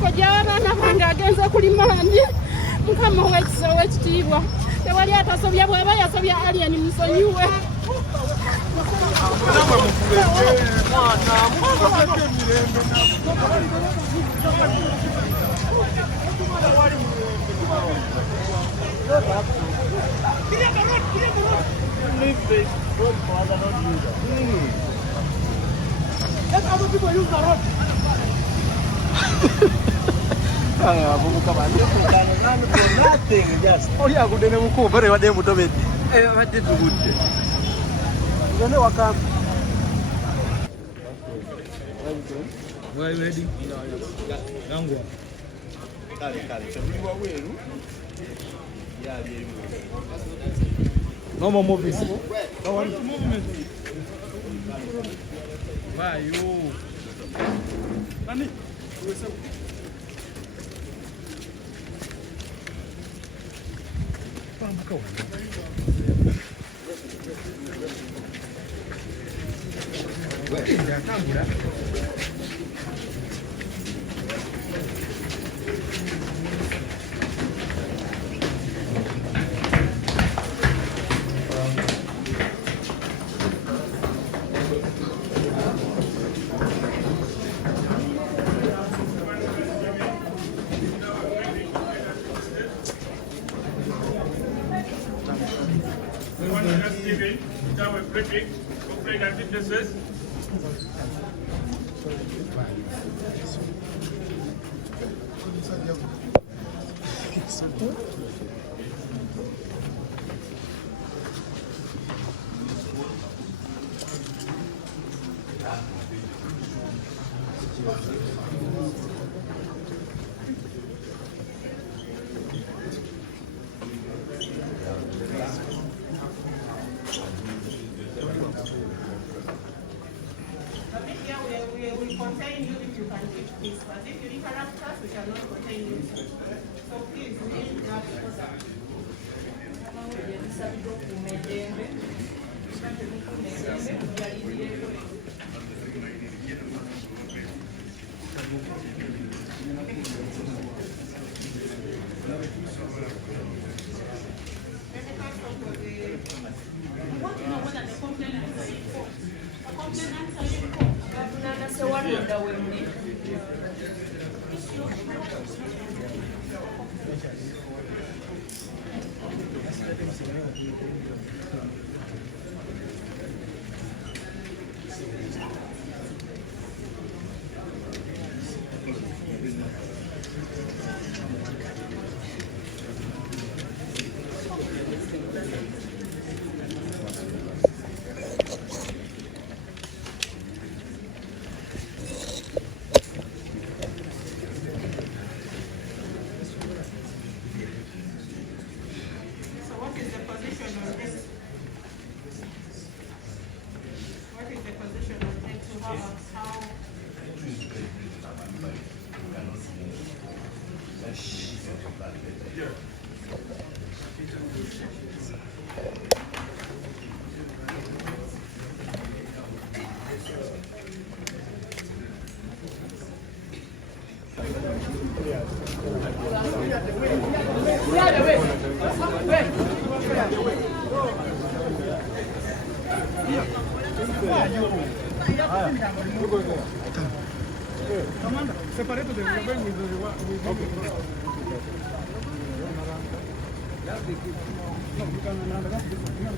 kojja abaana bange agenze kulimaanyi mukama w'ekisa w'ekitiibwa tewali atasobya bw'aba yasobya alien musonyiwe Other people use the road. Nothing, just. Oh, yeah, good. Then we go. Very well. Then we do it. What did you do? You know what come? Where are you ready? Nangwa. Kali. So we were where? Yeah, no more movies. No one movement. Why you? Nani?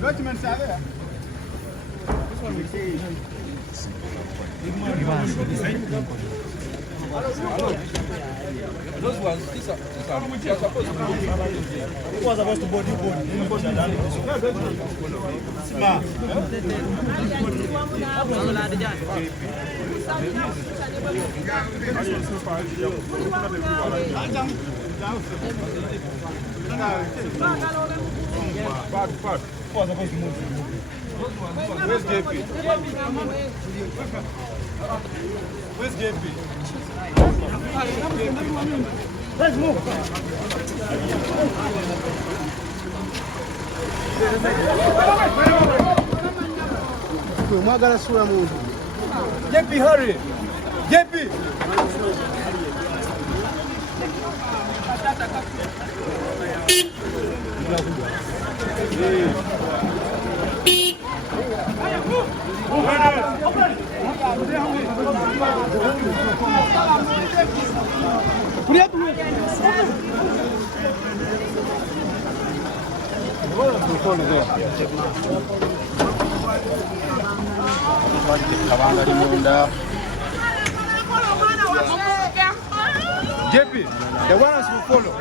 Documents are there. This one we see. Those ones, these are supposed to be. Who was supposed to body? Bad. Who was supposed to move? Where's JP? Where's JP? Let's move. JP, hurry. JP. JP, the one has to follow.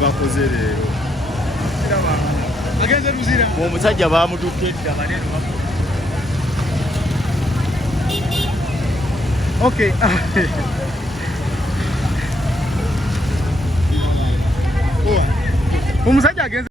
Bakoze leero agenze Luzira omusajja baamututte dda banene okay omusajja agenze